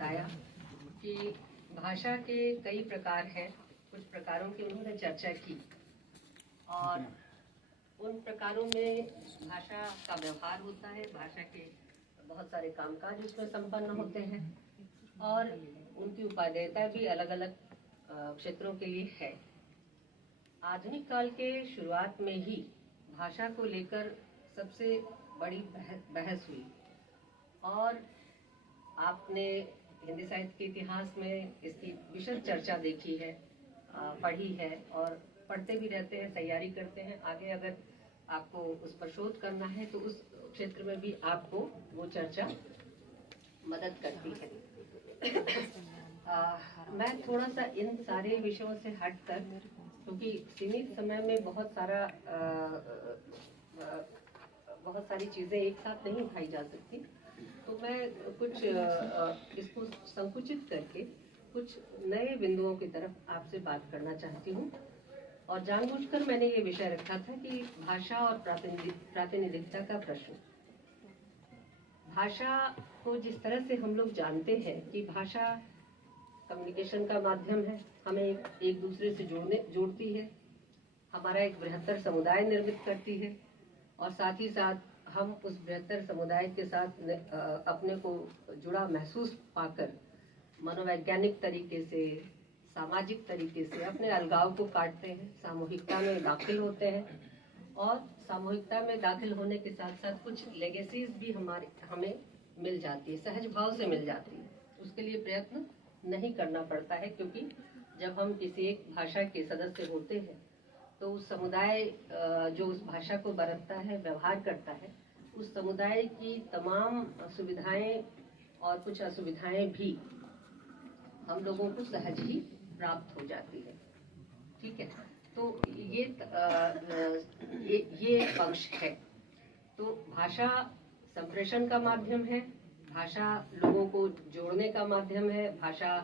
बताया कि भाषा के कई प्रकार हैं। कुछ प्रकारों की उन्होंने चर्चा की और उन प्रकारों में भाषा का व्यवहार होता है, भाषा के बहुत सारे कामकाज उसमें संपन्न होते हैं और उनकी उपादेयता भी अलग अलग क्षेत्रों के लिए है। आधुनिक काल के शुरुआत में ही भाषा को लेकर सबसे बड़ी बहस हुई और आपने हिंदी साहित्य के इतिहास में इसकी विशद चर्चा देखी है, पढ़ी है और पढ़ते भी रहते हैं, तैयारी करते हैं। आगे अगर आपको उस पर शोध करना है तो उस क्षेत्र में भी आपको वो चर्चा मदद करती है। मैं थोड़ा सा इन सारे विषयों से हटकर, क्योंकि सीमित समय में बहुत सारी चीज़ें एक साथ नहीं उठाई जा सकती, तो मैं कुछ इसको संकुचित करके कुछ नए बिंदुओं की तरफ आपसे बात करना चाहती हूँ। और जानबूझकर मैंने ये विषय रखा था कि भाषा और प्रातिनिधिकता का प्रश्न। भाषा को जिस तरह से हम लोग जानते हैं कि भाषा कम्युनिकेशन का माध्यम है, हमें एक दूसरे से जोड़ती है, हमारा एक बृहत्तर समुदाय निर्मित करती है और साथ ही साथ हम उस बृहत्तर समुदाय के साथ अपने को जुड़ा महसूस पाकर मनोवैज्ञानिक तरीके से, सामाजिक तरीके से अपने अलगाव को काटते हैं, सामूहिकता में दाखिल होते हैं और सामूहिकता में दाखिल होने के साथ साथ कुछ लेगेसीज भी हमें मिल जाती है, सहज भाव से मिल जाती है। उसके लिए प्रयत्न नहीं करना पड़ता है, क्योंकि जब हम किसी एक भाषा के सदस्य होते हैं तो उस समुदाय जो उस भाषा को बरतता है, व्यवहार करता है, उस समुदाय की तमाम सुविधाएं और कुछ असुविधाएं भी हम लोगों को सहज ही प्राप्त हो जाती है। ठीक है, तो ये पक्ष है। तो भाषा संप्रेषण का माध्यम है, भाषा लोगों को जोड़ने का माध्यम है, भाषा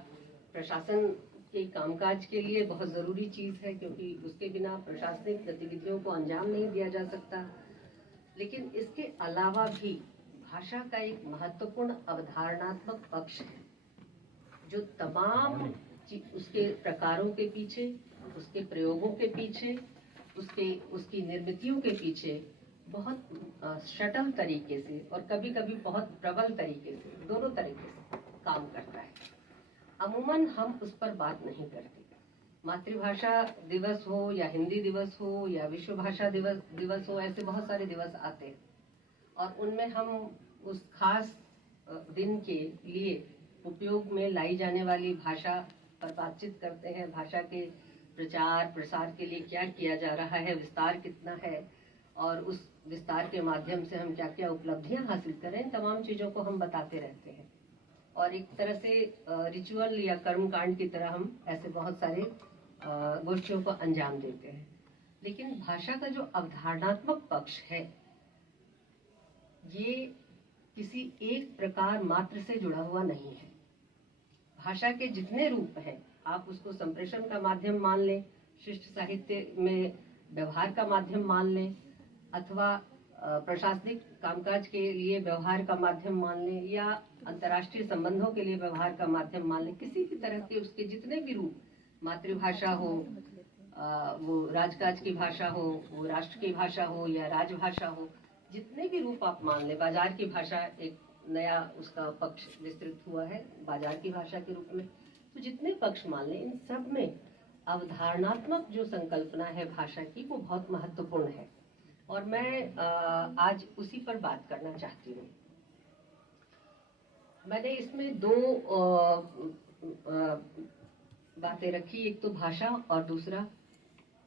प्रशासन के कामकाज के लिए बहुत ज़रूरी चीज़ है, क्योंकि उसके बिना प्रशासनिक गतिविधियों को अंजाम नहीं दिया जा सकता। लेकिन इसके अलावा भी भाषा का एक महत्वपूर्ण अवधारणात्मक पक्ष है, जो तमाम उसके प्रकारों के पीछे, उसके प्रयोगों के पीछे, उसकी निर्मितियों के पीछे बहुत शटल तरीके से और कभी कभी बहुत प्रबल तरीके से, दोनों तरीके से काम करता है। अमूमन हम उस पर बात नहीं करते। मातृभाषा दिवस हो या हिंदी दिवस हो या विश्व भाषा दिवस हो, ऐसे बहुत सारे दिवस आते हैं और उनमें हम उस खास दिन के लिए उपयोग में लाई जाने वाली भाषा पर बातचीत करते हैं। भाषा के प्रचार प्रसार के लिए क्या किया जा रहा है, विस्तार कितना है और उस विस्तार के माध्यम से हम क्या क्या उपलब्धियां हासिल करें, तमाम चीज़ों को हम बताते रहते हैं। और एक तरह से रिचुअल या कर्मकांड की तरह हम ऐसे बहुत सारे गोष्ठियों को अंजाम देते हैं। लेकिन भाषा का जो अवधारणात्मक पक्ष है, ये किसी एक प्रकार मात्र से जुड़ा हुआ नहीं है। भाषा के जितने रूप हैं, आप उसको संप्रेषण का माध्यम मान लें, शिष्ट साहित्य में व्यवहार का माध्यम मान लें, अथवा प्रशासनिक कामकाज के लिए व्यवहार का माध्यम मान लें या अंतर्राष्ट्रीय संबंधों के लिए व्यवहार का माध्यम मान लें, किसी भी तरह के उसके जितने भी रूप, मातृभाषा हो, वो राजकाज की भाषा हो, वो राष्ट्र की भाषा हो या राजभाषा हो, जितने भी रूप आप मान लें, बाजार की भाषा एक नया उसका पक्ष विस्तृत हुआ है बाजार की भाषा के रूप में, तो जितने पक्ष मान लें, इन सब में अवधारणात्मक जो संकल्पना है भाषा की, वो बहुत महत्वपूर्ण है और मैं आज उसी पर बात करना चाहती हूँ। मैंने इसमें दो बातें रखी, एक तो भाषा और दूसरा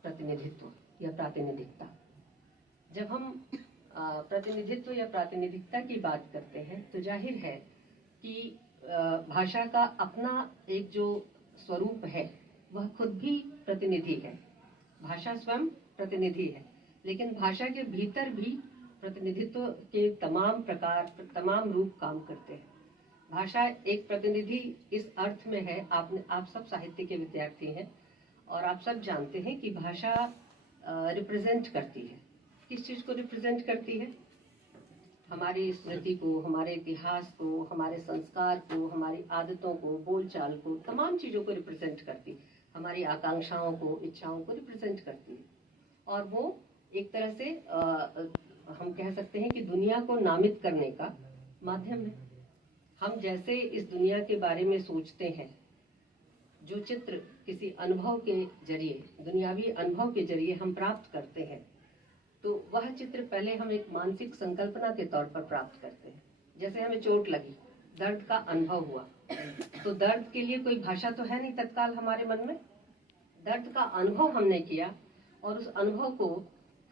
प्रतिनिधित्व या प्रातिनिधिकता। जब हम प्रतिनिधित्व या प्रातिनिधिकता की बात करते हैं तो जाहिर है कि भाषा का अपना एक जो स्वरूप है वह खुद भी प्रतिनिधि है। भाषा स्वयं प्रतिनिधि है, लेकिन भाषा के भीतर भी प्रतिनिधित्व के तमाम प्रकार, तमाम रूप काम करते हैं। भाषा एक प्रतिनिधि इस अर्थ में है, आप सब साहित्य के विद्यार्थी हैं और आप सब जानते हैं कि भाषा रिप्रेजेंट करती है। किस चीज़ को रिप्रेजेंट करती है? हमारी स्मृति को, हमारे इतिहास को, हमारे संस्कार को, हमारी आदतों को, बोलचाल को, तमाम चीज़ों को रिप्रेजेंट करती, हमारी आकांक्षाओं को, इच्छाओं को रिप्रेजेंट करती है। और वो एक तरह से हम कह सकते हैं कि दुनिया को नामित करने का माध्यम है। हम जैसे इस दुनिया के बारे में सोचते हैं, जो चित्र किसी अनुभव के जरिए, दुनियावी अनुभव के जरिए हम प्राप्त करते हैं, तो वह चित्र पहले हम एक मानसिक संकल्पना के तौर पर प्राप्त करते हैं। जैसे हमें चोट लगी, दर्द का अनुभव हुआ, तो दर्द के लिए कोई भाषा तो है नहीं तत्काल हमारे मन में। दर्द का अनुभव हमने किया और उस अनुभव को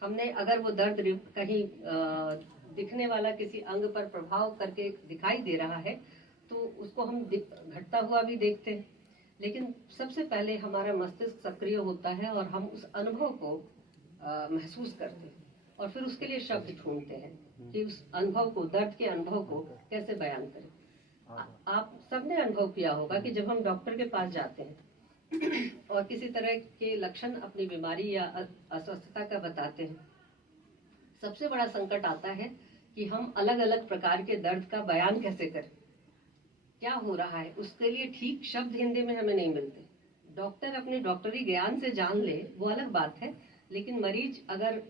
हमने, अगर वो दर्द कहीं दिखने वाला किसी अंग पर प्रभाव करके दिखाई दे रहा है, तो उसको हम घटता हुआ भी देखते हैं। लेकिन सबसे पहले हमारा मस्तिष्क सक्रिय होता है और हम उस अनुभव को महसूस करते हैं और फिर उसके लिए शब्द ढूंढते हैं कि उस अनुभव को, दर्द के अनुभव को कैसे बयान करें। आप सबने अनुभव किया होगा कि जब हम डॉक्टर के पास जाते हैं और किसी तरह के लक्षण अपनी बीमारी या अस्वस्थता का बताते हैं, सबसे बड़ा संकट आता है कि हम अलग अलग प्रकार के दर्द का बयान कैसे करें, क्या हो रहा है। उसके लिए ठीक शब्द हिंदी में हमें नहीं मिलते। डॉक्टर अपने डॉक्टरी ज्ञान से जान ले वो अलग बात है, लेकिन मरीज अगर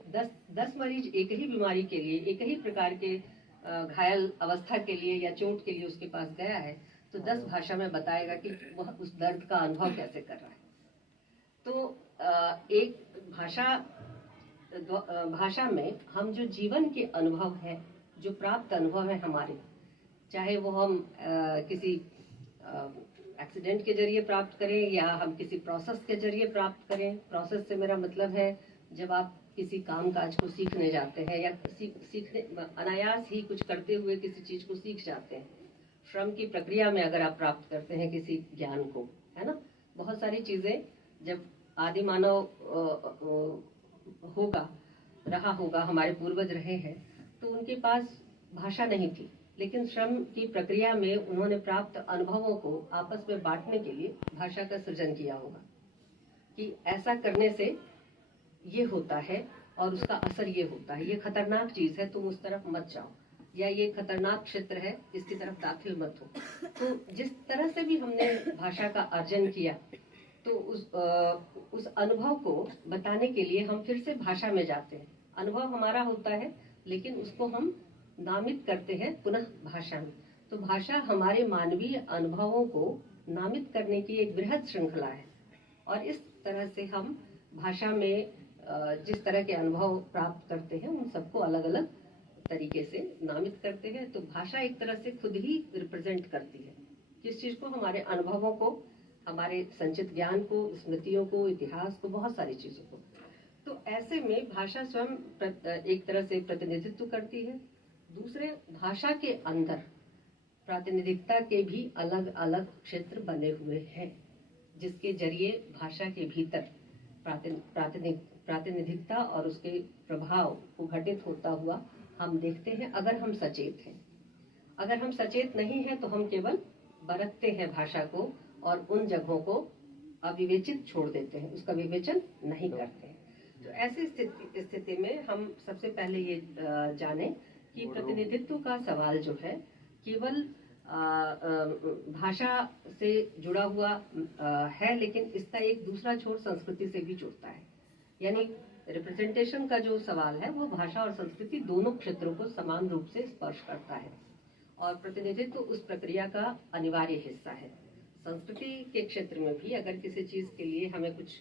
10 मरीज एक ही बीमारी के लिए, एक ही प्रकार के घायल अवस्था के लिए या चोट के लिए उसके पास गया है, तो 10 भाषा में बताएगा कि वह उस दर्द का अनुभव कैसे कर रहा है। तो एक भाषा में हम जो जीवन के अनुभव है, जो प्राप्त अनुभव है हमारे, चाहे वो हम किसी एक्सीडेंट के जरिए प्राप्त करें या हम किसी प्रोसेस के जरिए प्राप्त करें। प्रोसेस से मेरा मतलब है जब आप किसी काम काज को सीखने जाते हैं या सीखने अनायास ही कुछ करते हुए किसी चीज को सीख जाते हैं। श्रम की प्रक्रिया में अगर आप प्राप्त करते हैं किसी ज्ञान को, है ना। बहुत सारी चीजें जब आदि मानव रहा होगा, हमारे पूर्वज रहे हैं, तो उनके पास भाषा नहीं थी, लेकिन श्रम की प्रक्रिया में उन्होंने प्राप्त अनुभवों को आपस में बांटने के लिए भाषा का सृजन किया होगा कि ऐसा करने से ये होता है और उसका असर ये होता है, ये खतरनाक चीज है, तुम उस तरफ मत जाओ, या ये खतरनाक क्षेत्र है, इसकी तरफ दाखिल मत हो। तो जिस तरह से भी हमने भाषा का अर्जन किया, तो उस अनुभव को बताने के लिए हम फिर से भाषा में जाते हैं। अनुभव हमारा होता है, लेकिन उसको हम नामित करते हैं पुनः भाषा में। तो भाषा हमारे मानवीय अनुभवों को नामित करने की एक बृहद श्रृंखला है, और इस तरह से हम भाषा में जिस तरह के अनुभव प्राप्त करते हैं उन सबको अलग अलग तरीके से नामित करते हैं। तो भाषा एक तरह से खुद ही रिप्रेजेंट करती है किस चीज को, हमारे अनुभवों को, हमारे संचित ज्ञान को, स्मृतियों को, इतिहास को, बहुत सारी चीजों को। तो ऐसे में भाषा स्वयं एक तरह से प्रतिनिधित्व करती है। दूसरे, भाषा के अंदर प्रातिनिधिकता के भी अलग अलग क्षेत्र बने हुए हैं, जिसके जरिए भाषा के भीतर प्रातिनिधिकता और उसके प्रभाव को घटित होता हुआ हम देखते हैं, अगर हम सचेत हैं। अगर हम सचेत नहीं हैं तो हम केवल बरतते हैं भाषा को और उन जगहों को अविवेचित छोड़ देते हैं, उसका विवेचन नहीं करते हैं। तो ऐसी स्थिति में हम सबसे पहले ये जाने कि प्रतिनिधित्व का सवाल जो है केवल भाषा से जुड़ा हुआ है, लेकिन इसका एक दूसरा छोर संस्कृति से भी जुड़ता है। यानी रिप्रेजेंटेशन का जो सवाल है वो भाषा और संस्कृति दोनों क्षेत्रों को समान रूप से स्पर्श करता है, और प्रतिनिधित्व उस प्रक्रिया का अनिवार्य हिस्सा है। संस्कृति के क्षेत्र में भी अगर किसी चीज के लिए हमें कुछ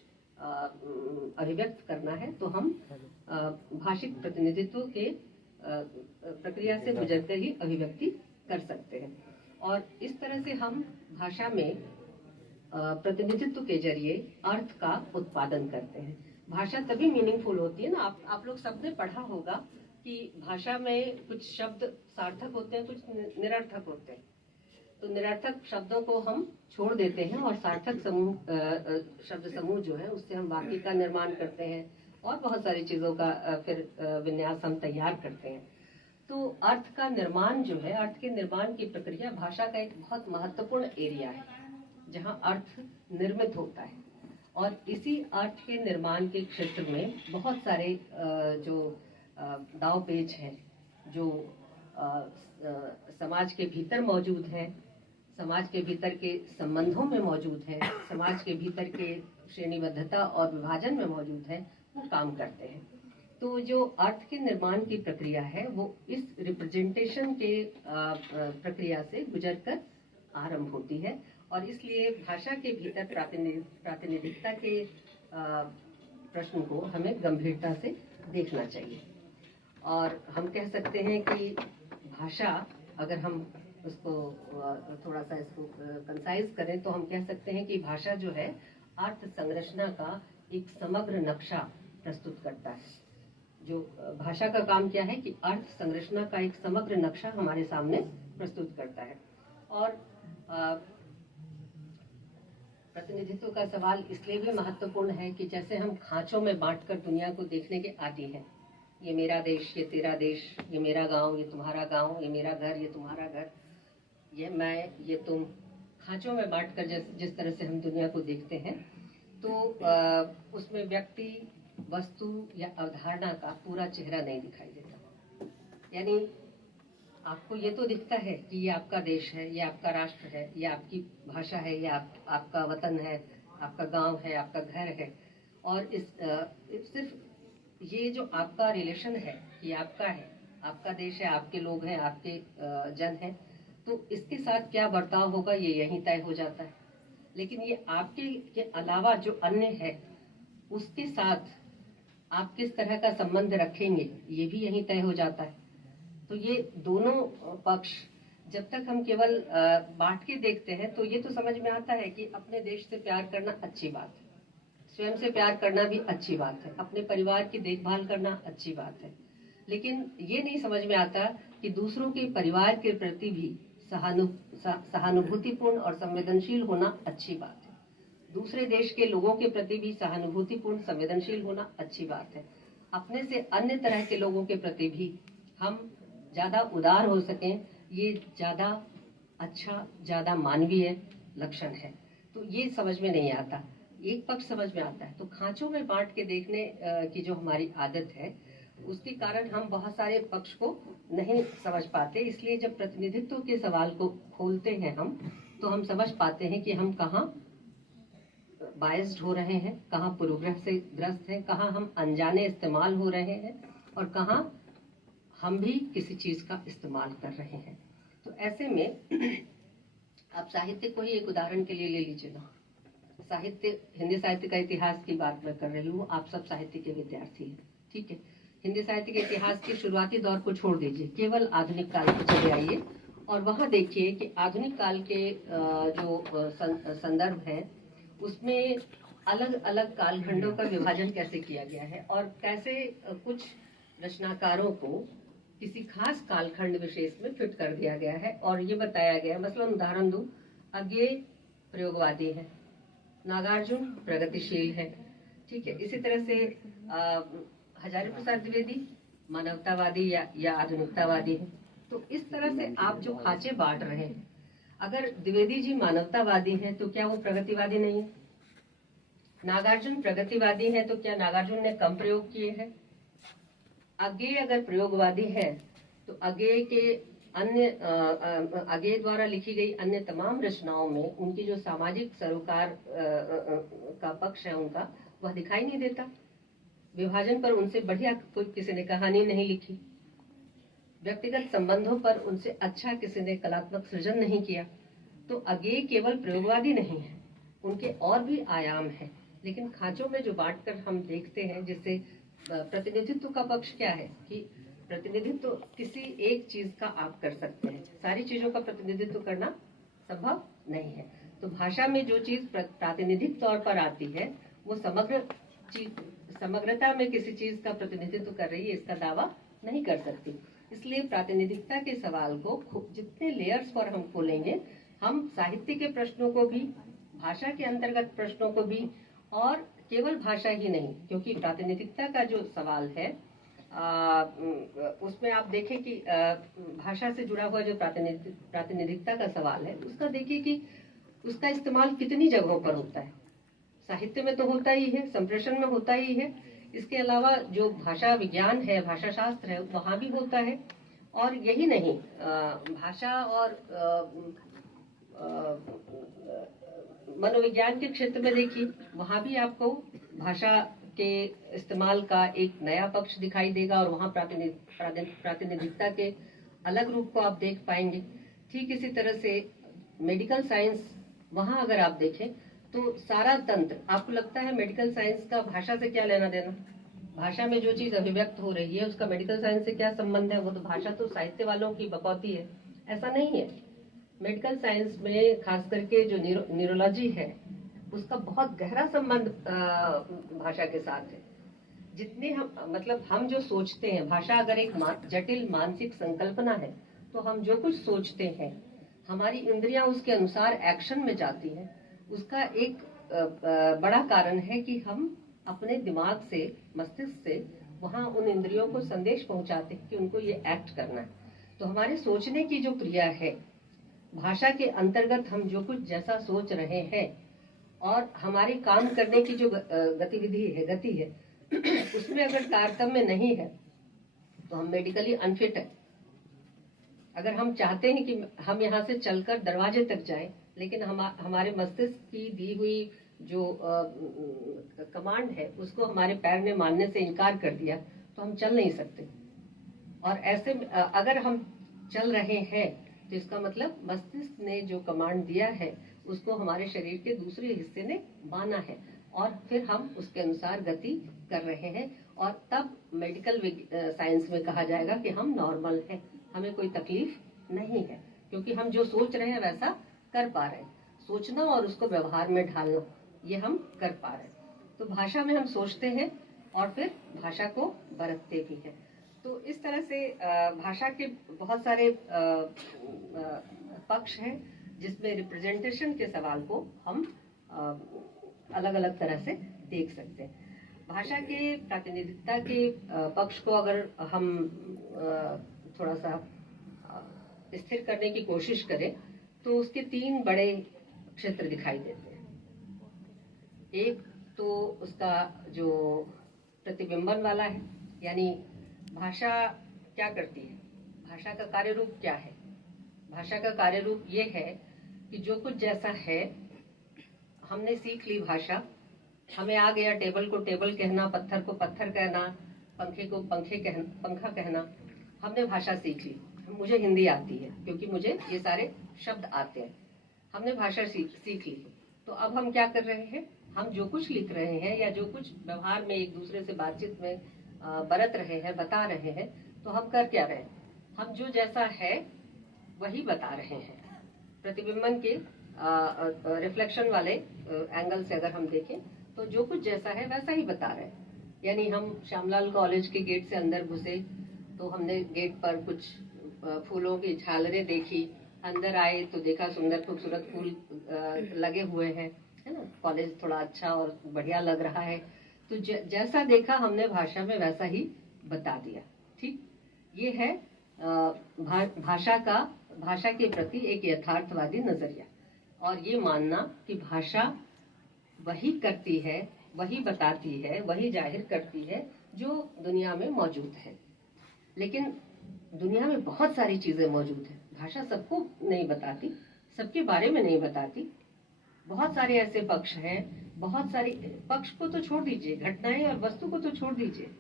अभिव्यक्त करना है तो हम भाषिक प्रतिनिधित्व के प्रक्रिया से गुजरते ही अभिव्यक्ति कर सकते हैं। और इस तरह से हम भाषा में प्रतिनिधित्व के जरिए अर्थ का उत्पादन करते हैं। भाषा तभी मीनिंगफुल होती है ना। आप लोग सबने पढ़ा होगा कि भाषा में कुछ शब्द सार्थक होते हैं, कुछ निरर्थक होते हैं। तो निरर्थक शब्दों को हम छोड़ देते हैं और सार्थक शब्द समूह जो है उससे हम वाक्य का निर्माण करते हैं और बहुत सारी चीजों का फिर विन्यास हम तैयार करते हैं। तो अर्थ का निर्माण जो है, अर्थ के निर्माण की प्रक्रिया भाषा का एक बहुत महत्वपूर्ण एरिया है जहां अर्थ निर्मित होता है। और इसी अर्थ के निर्माण के क्षेत्र में बहुत सारे जो दाव पेच हैं, जो समाज के भीतर मौजूद है, समाज के भीतर के संबंधों में मौजूद है, समाज के भीतर के श्रेणीबद्धता और विभाजन में मौजूद है, वो काम करते हैं। तो जो अर्थ के निर्माण की प्रक्रिया है वो इस रिप्रेजेंटेशन के प्रक्रिया से गुजरकर आरंभ होती है, और इसलिए भाषा के भीतर प्रातिनिधिकता के प्रश्न को हमें गंभीरता से देखना चाहिए। और हम कह सकते हैं कि भाषा, अगर हम उसको थोड़ा सा इसको कंसाइज करें तो हम कह सकते हैं कि भाषा जो है अर्थ संरचना का एक समग्र नक्शा प्रस्तुत करता है। जो भाषा का काम क्या है कि अर्थ संरचना का एक समग्र नक्शा हमारे सामने प्रस्तुत करता है। और प्रतिनिधित्व का सवाल इसलिए भी महत्वपूर्ण है कि जैसे हम खांचों में बांटकर दुनिया को देखने के आदी हैं, ये मेरा देश, ये तेरा देश, ये मेरा गांव, ये तुम्हारा गांव, ये मेरा घर, ये तुम्हारा घर, ये मैं, ये तुम, खांचों में बांटकर जिस तरह से हम दुनिया को देखते हैं, तो उसमें व्यक्ति, वस्तु या अवधारणा का पूरा चेहरा नहीं दिखाई देता। यानी आपको ये तो दिखता है कि ये आपका देश है, ये आपका राष्ट्र है, ये आपकी भाषा है, ये आपका वतन है, आपका गांव है, आपका घर है, और सिर्फ ये जो आपका रिलेशन है कि आपका है, आपका देश है, आपके लोग हैं, आपके जन हैं, तो इसके साथ क्या बर्ताव होगा ये यहीं तय हो जाता है। लेकिन ये आपके के अलावा जो अन्य है उसके साथ आप किस तरह का संबंध रखेंगे ये भी यहीं तय हो जाता है। तो ये दोनों पक्ष जब तक हम केवल बांट के देखते हैं तो ये तो समझ में आता है कि अपने देश से प्यार करना अच्छी बात है, स्वयं से प्यार करना भी अच्छी बात है, अपने परिवार की देखभाल करना अच्छी बात है, लेकिन ये नहीं समझ में आता कि दूसरों के परिवार के प्रति भी सहानुभूतिपूर्ण और संवेदनशील होना अच्छी बात है, दूसरे देश के लोगों के प्रति भी सहानुभूतिपूर्ण संवेदनशील होना अच्छी बात है, अपने से अन्य तरह के लोगों के प्रति भी हम ज्यादा उदार हो सकें, ये ज्यादा अच्छा, ज्यादा मानवीय लक्षण है। तो ये समझ में नहीं आता, एक पक्ष समझ में आता है। तो खांचों में बांट के देखने की जो हमारी आदत है उसके कारण हम बहुत सारे पक्ष को नहीं समझ पाते। इसलिए जब प्रतिनिधित्व के सवाल को खोलते हैं हम, तो हम समझ पाते हैं कि हम कहाँ बायस्ड हो रहे हैं, कहाँ पूर्वग्रह से ग्रस्त हैं, कहाँ हम अनजाने इस्तेमाल हो रहे हैं, और कहाँ हम भी किसी चीज का इस्तेमाल कर रहे हैं। तो ऐसे में आप साहित्य को ही एक उदाहरण के लिए ले लीजिए ना। साहित्य, हिंदी साहित्य का इतिहास की बात मैं कर रही हूँ, आप सब साहित्य के विद्यार्थी हैं, ठीक है। हिंदी साहित्य के इतिहास के शुरुआती दौर को छोड़ दीजिए, केवल आधुनिक काल को चले आइए और वहाँ देखिए कि आधुनिक काल के जो संदर्भ है उसमें अलग अलग कालखंडों का विभाजन कैसे किया गया है, और कैसे कुछ रचनाकारों को किसी खास कालखंड विशेष में फिट कर दिया गया है। और ये बताया गया है, मसलन उदाहरण दूं, अज्ञेय प्रयोगवादी है, नागार्जुन प्रगतिशील है, ठीक है। इसी तरह से हजारी प्रसाद द्विवेदी मानवतावादी या आधुनिकतावादी है। तो इस तरह से आप जो खांचे बांट रहे हैं, अगर द्विवेदी जी मानवतावादी हैं तो क्या वो प्रगतिवादी नहीं है? नागार्जुन प्रगतिवादी है तो क्या नागार्जुन ने कम प्रयोग किए हैं? अज्ञेय अगर प्रयोगवादी है तो अज्ञेय के अन्य अज्ञेय द्वारा लिखी गई अन्य तमाम रचनाओं में उनकी जो सामाजिक सरोकार का पक्ष है उनका, वह दिखाई नहीं देता। विभाजन पर उनसे बढ़िया कोई किसी ने कहानी नहीं लिखी, व्यक्तिगत संबंधों पर उनसे अच्छा किसी ने कलात्मक सृजन नहीं किया। तो अज्ञेय केवल प्रयोगवादी नहीं है, उनके और भी आयाम हैं। लेकिन खांचों में जो बांटकर हम देखते हैं, जिससे प्रतिनिधित्व का पक्ष क्या है कि प्रतिनिधित्व किसी एक चीज का आप कर सकते हैं, सारी चीजों का प्रतिनिधित्व करना संभव नहीं है। तो भाषा में जो चीज प्रातिनिधिक तौर पर आती है वो समग्रता में किसी चीज का प्रतिनिधित्व कर रही है, इसका दावा नहीं कर सकती। इसलिए प्रातिनिधिकता के सवाल को जितने लेयर्स पर हम खोलेंगे, हम साहित्य के प्रश्नों को भी, भाषा के अंतर्गत प्रश्नों को भी, और केवल भाषा ही नहीं, क्योंकि प्रातिनिधिकता का जो सवाल है उसमें आप देखें कि भाषा से जुड़ा हुआ जो प्रातिनिधिकता का सवाल है, उसका देखिए कि उसका इस्तेमाल कितनी जगहों पर होता है। साहित्य में तो होता ही है, संप्रेषण में होता ही है, इसके अलावा जो भाषा विज्ञान है, भाषा शास्त्र है, वहाँ भी होता है, और यही नहीं, भाषा और मनोविज्ञान के क्षेत्र में देखिए, वहां भी आपको भाषा के इस्तेमाल का एक नया पक्ष दिखाई देगा और वहां प्रातिनिधिकता के अलग रूप को आप देख पाएंगे। ठीक इसी तरह से मेडिकल साइंस, वहां अगर आप देखें तो सारा तंत्र, आपको लगता है मेडिकल साइंस का भाषा से क्या लेना देना? भाषा में जो चीज अभिव्यक्त हो रही है उसका मेडिकल साइंस से क्या संबंध है? वो तो भाषा तो साहित्य वालों की बकौती है। ऐसा नहीं है। मेडिकल साइंस में खास करके जो न्यूरोलॉजी है उसका बहुत गहरा संबंध भाषा के साथ है। जितने हम जो सोचते हैं, भाषा अगर एक जटिल मानसिक संकल्पना है तो हम जो कुछ सोचते हैं, हमारी इंद्रियां उसके अनुसार एक्शन में जाती हैं। उसका एक बड़ा कारण है कि हम अपने दिमाग से, मस्तिष्क से वहां उन इंद्रियों को संदेश पहुंचाते हैं कि उनको ये एक्ट करना है। तो हमारे सोचने की जो क्रिया है, भाषा के अंतर्गत हम जो कुछ जैसा सोच रहे हैं और हमारे काम करने की जो गतिविधि है, गति है, उसमें अगर तारतम्य नहीं है तो हम मेडिकली अनफिट है। अगर हम चाहते हैं कि हम यहाँ से चलकर दरवाजे तक जाएं, लेकिन हमारे मस्तिष्क की दी हुई जो कमांड है उसको हमारे पैर ने मानने से इनकार कर दिया तो हम चल नहीं सकते। और ऐसे अगर हम चल रहे हैं तो इसका मतलब मस्तिष्क ने जो कमांड दिया है उसको हमारे शरीर के दूसरे हिस्से ने माना है और फिर हम उसके अनुसार गति कर रहे हैं। और तब मेडिकल साइंस में कहा जाएगा कि हम नॉर्मल हैं, हमें कोई तकलीफ नहीं है, क्योंकि हम जो सोच रहे हैं वैसा कर पा रहे हैं। सोचना और उसको व्यवहार में ढालना, ये हम कर पा रहे हैं। तो भाषा में हम सोचते हैं और फिर भाषा को बरतते भी हैं। तो इस तरह से भाषा के बहुत सारे पक्ष हैं जिसमें रिप्रेजेंटेशन के सवाल को हम अलग अलग तरह से देख सकते हैं। भाषा के प्रातिनिधिकता के पक्ष को अगर हम थोड़ा सा स्थिर करने की कोशिश करें तो उसके 3 बड़े क्षेत्र दिखाई देते हैं। एक तो उसका जो प्रतिबिंबन वाला है, यानी भाषा क्या करती है, भाषा का कार्य रूप क्या है। भाषा का कार्य रूप ये है कि जो कुछ जैसा है, हमने सीख ली भाषा, हमें आ गया टेबल को टेबल कहना, पत्थर को पत्थर कहना, पंखे को पंखा कहना, हमने भाषा सीख ली। मुझे हिंदी आती है क्योंकि मुझे ये सारे शब्द आते हैं, हमने भाषा सीख ली। तो अब हम क्या कर रहे हैं, हम जो कुछ लिख रहे हैं या जो कुछ व्यवहार में एक दूसरे से बातचीत में बरत रहे हैं, बता रहे हैं, तो हम कर क्या रहे हैं, हम जो जैसा है वही बता रहे हैं। प्रतिबिंबन के रिफ्लेक्शन वाले एंगल से अगर हम देखें तो जो कुछ जैसा है वैसा ही बता रहे हैं। यानी हम श्यामलाल कॉलेज के गेट से अंदर घुसे तो हमने गेट पर कुछ फूलों की झालरें देखी, अंदर आए तो देखा सुंदर खूबसूरत फूल लगे हुए हैं, है ना, कॉलेज थोड़ा अच्छा और बढ़िया लग रहा है। तो जैसा देखा हमने भाषा में वैसा ही बता दिया। ठीक, ये है भाषा के प्रति एक यथार्थवादी नजरिया, और ये मानना कि भाषा वही करती है, वही बताती है, वही जाहिर करती है जो दुनिया में मौजूद है। लेकिन दुनिया में बहुत सारी चीजें मौजूद है, भाषा सबको नहीं बताती, सबके बारे में नहीं बताती। बहुत सारे ऐसे पक्ष हैं, बहुत सारी पक्ष को तो छोड़ दीजिए, घटनाएं और वस्तु को तो छोड़ दीजिए,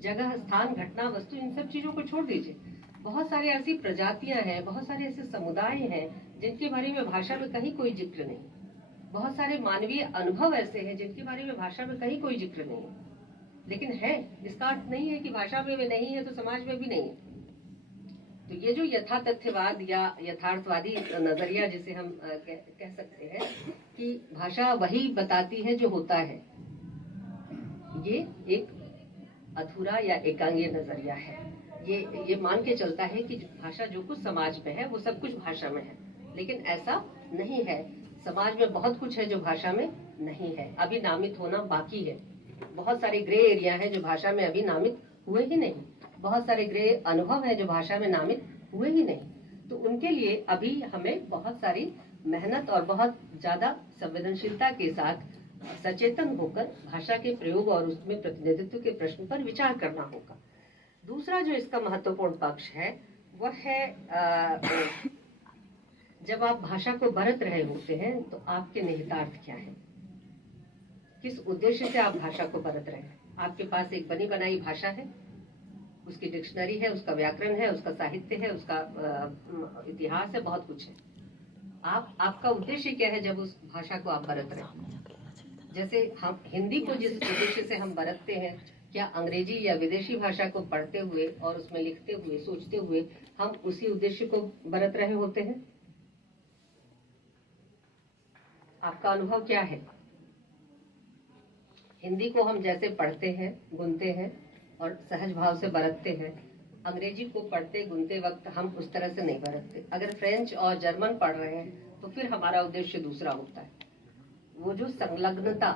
जगह, स्थान, घटना, वस्तु, इन सब चीजों को छोड़ दीजिए। बहुत सारी ऐसी प्रजातियां हैं, बहुत सारे ऐसे समुदाय हैं जिनके बारे में भाषा में कहीं कोई जिक्र नहीं। बहुत सारे मानवीय अनुभव ऐसे हैं जिनके बारे में भाषा में कहीं कोई जिक्र नहीं है, लेकिन है, इसका अर्थ नहीं है कि भाषा में नहीं है तो समाज में भी नहीं है। तो ये जो यथातथ्यवाद या यथार्थवादी नजरिया जिसे हम कह सकते हैं कि भाषा वही बताती है जो होता है, ये एक अधूरा या एकांगी नजरिया है। ये मान के चलता है कि भाषा जो कुछ समाज में है वो सब कुछ भाषा में है, लेकिन ऐसा नहीं है। समाज में बहुत कुछ है जो भाषा में नहीं है, अभी नामित होना बाकी है। बहुत सारे ग्रे एरिया है जो भाषा में अभी नामित हुए ही नहीं, बहुत सारे ग्रे अनुभव है जो भाषा में नामित हुए ही नहीं। तो उनके लिए अभी हमें बहुत सारी मेहनत और बहुत ज्यादा संवेदनशीलता के साथ सचेतन होकर भाषा के प्रयोग और उसमें प्रतिनिधित्व के प्रश्न पर विचार करना होगा। दूसरा जो इसका महत्वपूर्ण पक्ष है वह है जब आप भाषा को बरत रहे होते हैं तो आपके निहितार्थ क्या है, किस उद्देश्य से आप भाषा को बरत रहे हैं। आपके पास एक बनी बनाई भाषा है, उसकी डिक्शनरी है, उसका व्याकरण है, उसका साहित्य है, उसका इतिहास है, बहुत कुछ है। आपका उद्देश्य क्या है जब उस भाषा को आप बरत रहे हैं। जैसे हम हिंदी को जिस उद्देश्य से हम बरतते हैं, क्या अंग्रेजी या विदेशी भाषा को पढ़ते हुए और उसमें लिखते हुए सोचते हुए हम उसी उद्देश्य को बरत रहे होते हैं। आपका अनुभव क्या है। हिंदी को हम जैसे पढ़ते हैं, गुनते हैं और सहज भाव से बरतते हैं, अंग्रेजी को पढ़ते गुनते वक्त हम उस तरह से नहीं बरतते। अगर फ्रेंच और जर्मन पढ़ रहे हैं तो फिर हमारा उद्देश्य दूसरा होता है। वो जो संलग्नता,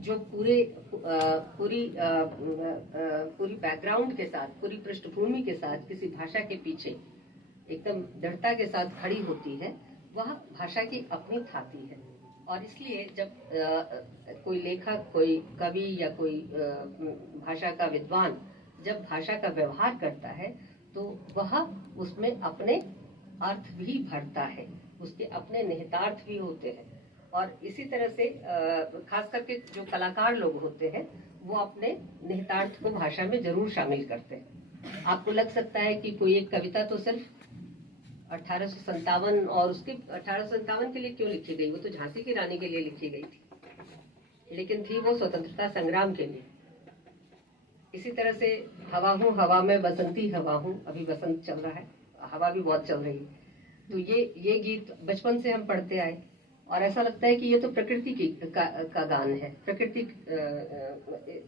जो पूरी बैकग्राउंड के साथ, पूरी पृष्ठभूमि के साथ किसी भाषा के पीछे एकदम दृढ़ता के साथ खड़ी होती है, वह भाषा की अपनी थाती है। और इसलिए जब कोई लेखक, कोई कवि या कोई भाषा का विद्वान जब भाषा का व्यवहार करता है तो वह उसमें अपने अर्थ भी भरता है, उसके अपने निहितार्थ भी होते हैं। और इसी तरह से खास करके जो कलाकार लोग होते हैं वो अपने निहितार्थ को भाषा में जरूर शामिल करते हैं। आपको लग सकता है कि कोई एक कविता तो सिर्फ 1857 और उसके 1857 के लिए क्यों लिखी गई, वो तो झांसी की रानी के लिए लिखी गई थी, लेकिन थी वो स्वतंत्रता संग्राम के लिए। इसी तरह से हवा हूँ हवा में बसंती हवा हूँ, अभी बसंत चल रहा है, हवा भी बहुत चल रही है। तो ये गीत बचपन से हम पढ़ते आए और ऐसा लगता है कि ये तो प्रकृति का गान है, प्रकृति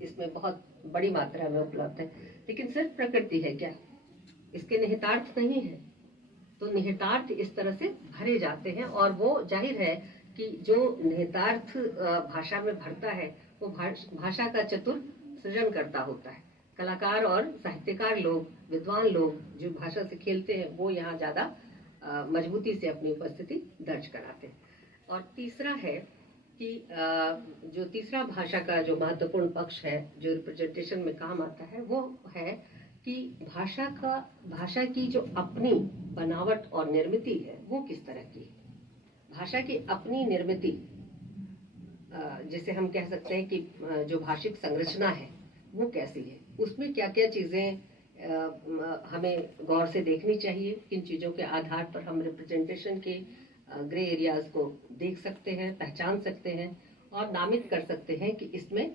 इसमें बहुत बड़ी मात्रा में उपलब्ध है। लेकिन सिर्फ प्रकृति है क्या, इसके निहितार्थ नहीं है। तो निहितार्थ इस तरह से भरे जाते हैं और वो जाहिर है कि जो निहितार्थ भाषा में भरता है वो भाषा का चतुर सृजन करता होता है। कलाकार और साहित्यकार लोग, विद्वान लोग जो भाषा से खेलते हैं वो यहाँ ज्यादा मजबूती से अपनी उपस्थिति दर्ज कराते हैं। और तीसरा है कि जो तीसरा भाषा का जो महत्वपूर्ण पक्ष है जो रिप्रेजेंटेशन में काम आता है वो है कि भाषा की जो अपनी बनावट और निर्मिति है वो किस तरह की है। भाषा की अपनी निर्मिति, जिसे हम कह सकते हैं कि जो भाषिक संरचना है वो कैसी है, उसमें क्या क्या चीजें हमें गौर से देखनी चाहिए, किन चीजों के आधार पर हम रिप्रेजेंटेशन के ग्रे एरियाज को देख सकते हैं, पहचान सकते हैं और नामित कर सकते हैं कि इसमें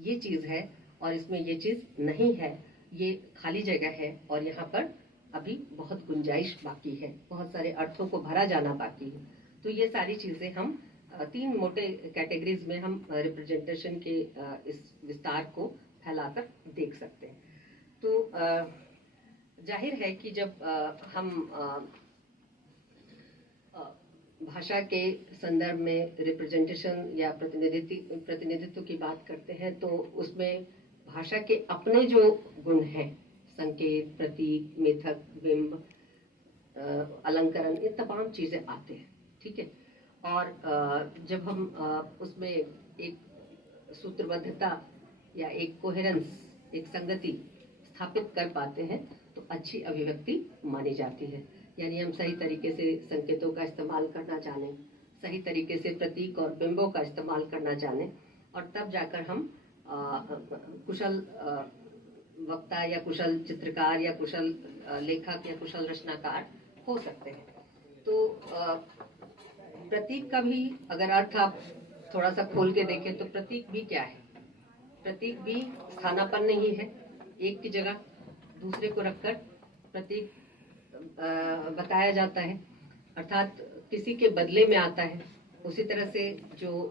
ये चीज है और इसमें ये चीज नहीं है, ये खाली जगह है और यहाँ पर अभी बहुत गुंजाइश बाकी है, बहुत सारे अर्थों को भरा जाना बाकी है। तो ये सारी चीजें हम 3 मोटे कैटेगरीज में हम रिप्रेजेंटेशन के इस विस्तार को फैलाकर देख सकते हैं। तो जाहिर है कि जब हम भाषा के संदर्भ में रिप्रेजेंटेशन या प्रतिनिधित्व की बात करते हैं तो उसमें भाषा के अपने जो गुण हैं, संकेत, प्रतीक, मिथक, बिंब, अलंकरण, ये तमाम चीजें आते हैं, ठीक है। और जब हम उसमें एक सूत्रबद्धता या एक कोहेरेंस, एक संगति स्थापित कर पाते हैं तो अच्छी अभिव्यक्ति मानी जाती है। यानी हम सही तरीके से संकेतों का इस्तेमाल करना जानें, सही तरीके से प्रतीक और बिंबों का इस्तेमाल करना जानें और तब जाकर हम कुशल वक्ता या कुशल चित्रकार या कुशल लेखक या कुशल रचनाकार हो सकते हैं। तो प्रतीक का भी अगर अर्थ आप थोड़ा सा खोल के देखें तो प्रतीक भी क्या है, प्रतीक भी स्थानापन्न नहीं है, एक की जगह दूसरे को रखकर प्रतीक बताया जाता है, अर्थात किसी के बदले में आता है। उसी तरह से जो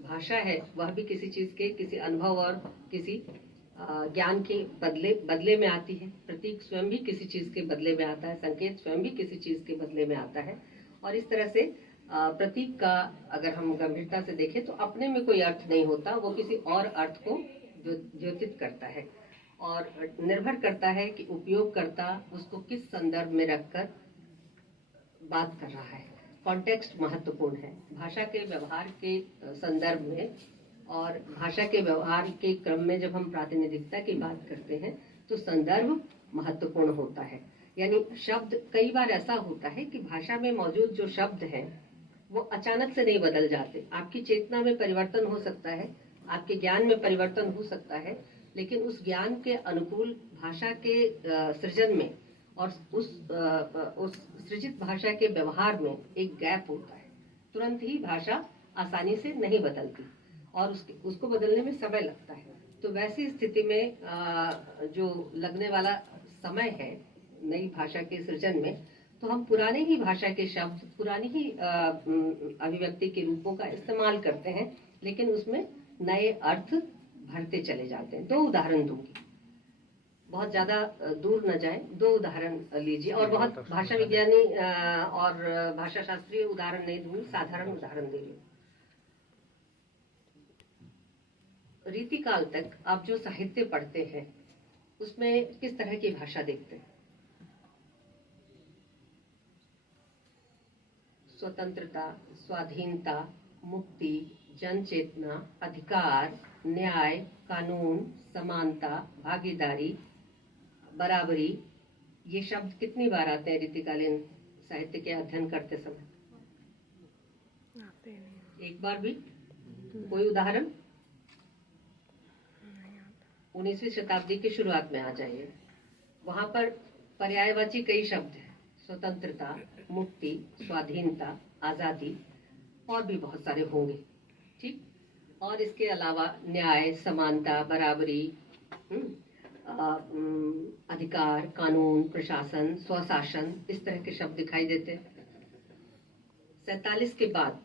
भाषा है वह भी किसी चीज के, किसी अनुभव और किसी ज्ञान के बदले में आती है। प्रतीक स्वयं भी किसी चीज के बदले में आता है, संकेत स्वयं भी किसी चीज के बदले में आता है। और इस तरह से प्रतीक का अगर हम गंभीरता से देखें तो अपने में कोई अर्थ नहीं होता, वो किसी और अर्थ को द्योतित करता है और निर्भर करता है कि उपयोगकर्ता उसको किस संदर्भ में रखकर बात कर रहा है। कॉन्टेक्स्ट महत्वपूर्ण है भाषा के व्यवहार के संदर्भ में। और भाषा के व्यवहार के क्रम में जब हम प्रातिनिधिकता की बात करते हैं तो संदर्भ महत्वपूर्ण होता है। यानी शब्द, कई बार ऐसा होता है कि भाषा में मौजूद जो शब्द हैं वो अचानक से नहीं बदल जाते। आपकी चेतना में परिवर्तन हो सकता है, आपके ज्ञान में परिवर्तन हो सकता है, लेकिन उस ज्ञान के अनुकूल भाषा के सृजन में और उस सृजित भाषा के व्यवहार में एक गैप होता है। तुरंत ही भाषा आसानी से नहीं बदलती और उसको बदलने में समय लगता है। तो वैसी स्थिति में जो लगने वाला समय है नई भाषा के सृजन में, तो हम पुराने ही भाषा के शब्द, पुरानी ही अभिव्यक्ति के रूपों का इस्तेमाल करते हैं, लेकिन उसमें नए अर्थ भरते चले जाते हैं। 2 उदाहरण दूंगी, बहुत ज्यादा दूर न जाए, 2 उदाहरण लीजिए। और बहुत भाषा विज्ञानी और भाषा शास्त्रीय उदाहरण नहीं दूंगी, साधारण उदाहरण दे रही हूँ। रीतिकाल तक आप जो साहित्य पढ़ते हैं उसमें किस तरह की भाषा देखते हैं? स्वतंत्रता, स्वाधीनता, मुक्ति, जन चेतना, अधिकार, न्याय, कानून, समानता, भागीदारी, बराबरी, ये शब्द कितनी बार आते हैं रीतिकालीन साहित्य के अध्ययन करते समय? आते नहीं। एक बार भी? कोई उदाहरण? 19वीं शताब्दी की शुरुआत में आ जाइए, वहां पर पर्यायवाची कई शब्द हैं, स्वतंत्रता, मुक्ति, स्वाधीनता, आजादी, और भी बहुत सारे होंगे, ठीक। और इसके अलावा न्याय, समानता, बराबरी, अधिकार, कानून, प्रशासन, स्वशासन, इस तरह के शब्द दिखाई देते हैं। 47 के बाद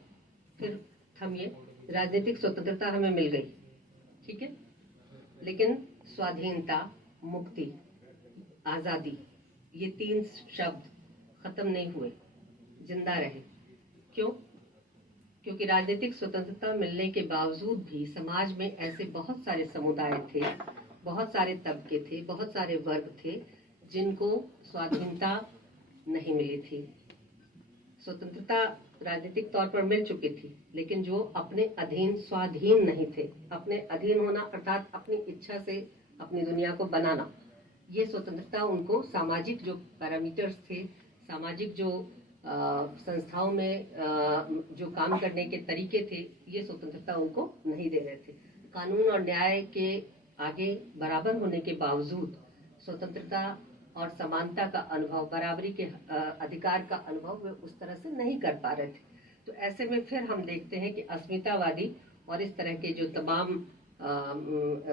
फिर थमिए, राजनीतिक स्वतंत्रता हमें मिल गई, ठीक है, लेकिन स्वाधीनता, मुक्ति, आजादी, ये 3 शब्द खत्म नहीं हुए, जिंदा रहे। क्यों? क्योंकि राजनीतिक स्वतंत्रता मिलने के बावजूद भी समाज में ऐसे बहुत सारे समुदाय थे, बहुत सारे तबके थे, बहुत सारे वर्ग थे जिनको स्वाधीनता नहीं मिली थी। स्वतंत्रता राजनीतिक तौर पर मिल चुकी थी, लेकिन जो अपने अधीन, स्वाधीन नहीं थे। अपने अधीन होना अर्थात अपनी इच्छा से अपनी दुनिया को बनाना, ये स्वतंत्रता उनको सामाजिक जो पैरामीटर्स थे, सामाजिक जो संस्थाओं में जो काम करने के तरीके थे, ये स्वतंत्रता उनको नहीं दे रहे थे। कानून और न्याय के आगे बराबर होने के बावजूद स्वतंत्रता और समानता का अनुभव, बराबरी के अधिकार का अनुभव वे उस तरह से नहीं कर पा रहे थे। तो ऐसे में फिर हम देखते हैं कि अस्मितावादी और इस तरह के जो तमाम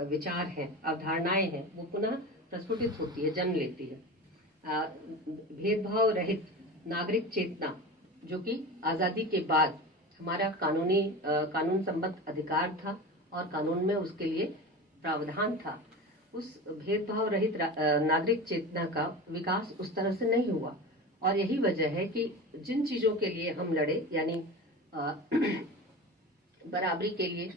विचार हैं, अवधारणाएं हैं, वो पुनः प्रस्फुटित होती है, जन्म लेती है। भेदभाव रहित नागरिक चेतना, जो कि आजादी के बाद हमारा कानून संबद्ध अधिकार था और कानून में उसके लिए प्रावधान था, उस भेदभाव रहित नागरिक चेतना का विकास उस तरह से नहीं हुआ। और यही वजह है कि जिन चीजों के लिए हम लड़े, यानी बराबरी के लिए,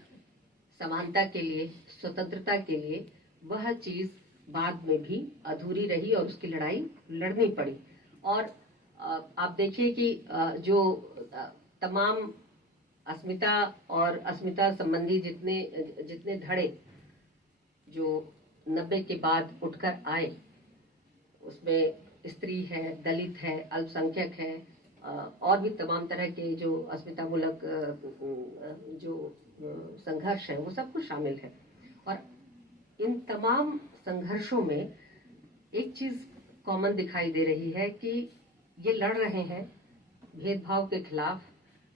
समानता के लिए, स्वतंत्रता के लिए, वह चीज बाद में भी अधूरी रही और उसकी लड़ाई लड़नी पड़ी। और आप देखिए कि जो तमाम अस्मिता और अस्मिता संबंधी जितने धड़े जो 90 के बाद उठकर आए, उसमें स्त्री है, दलित है, अल्पसंख्यक है, और भी तमाम तरह के जो अस्मितामूलक जो संघर्ष है, वो सब कुछ शामिल है। और इन तमाम संघर्षों में एक चीज कॉमन दिखाई दे रही है कि ये लड़ रहे हैं भेदभाव के खिलाफ,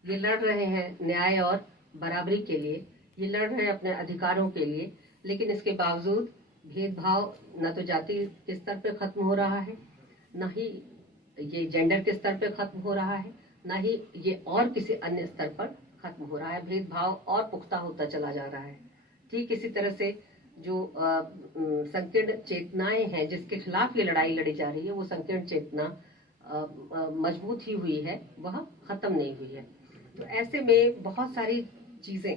ये लड़ रहे हैं न्याय और बराबरी के लिए, ये लड़ रहे हैं अपने अधिकारों के लिए, लेकिन इसके बावजूद भेदभाव न तो जाति के स्तर पे खत्म हो रहा है, न ही ये जेंडर के स्तर पे खत्म हो रहा है, न ही ये और किसी अन्य स्तर पर खत्म हो रहा है। भेदभाव और पुख्ता होता चला जा रहा है। ठीक इसी तरह से जो संकीर्ण चेतनाएं हैं जिसके खिलाफ ये लड़ाई लड़ी जा रही है, वो संकीर्ण चेतना मजबूत ही हुई है, वह खत्म नहीं हुई है। तो ऐसे में बहुत सारी चीजें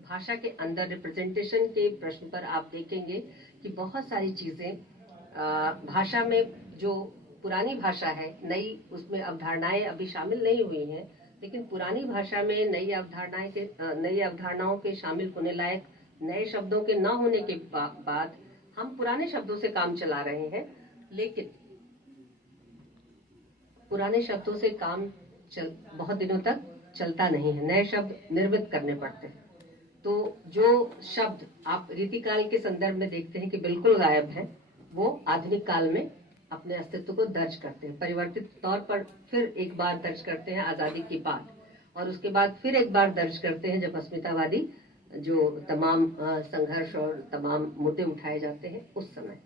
भाषा के अंदर रिप्रेजेंटेशन के प्रश्न पर आप देखेंगे कि बहुत सारी चीजें भाषा में जो पुरानी भाषा है, नई उसमें अवधारणाएं अभी शामिल नहीं हुई हैं, लेकिन पुरानी भाषा में नई अवधारणाओं के शामिल होने लायक नए शब्दों के न होने के बाद हम पुराने शब्दों से काम चला रहे हैं। लेकिन पुराने शब्दों से काम बहुत दिनों तक चलता नहीं है, नए शब्द निर्मित करने पड़ते हैं। तो जो शब्द आप रीतिकाल के संदर्भ में देखते हैं कि बिल्कुल गायब है, वो आधुनिक काल में अपने अस्तित्व को दर्ज करते हैं, परिवर्तित तौर पर फिर एक बार दर्ज करते हैं आजादी के बाद, और उसके बाद फिर एक बार दर्ज करते हैं जब अस्मितावादी जो तमाम संघर्ष और तमाम मुद्दे उठाए जाते हैं उस समय।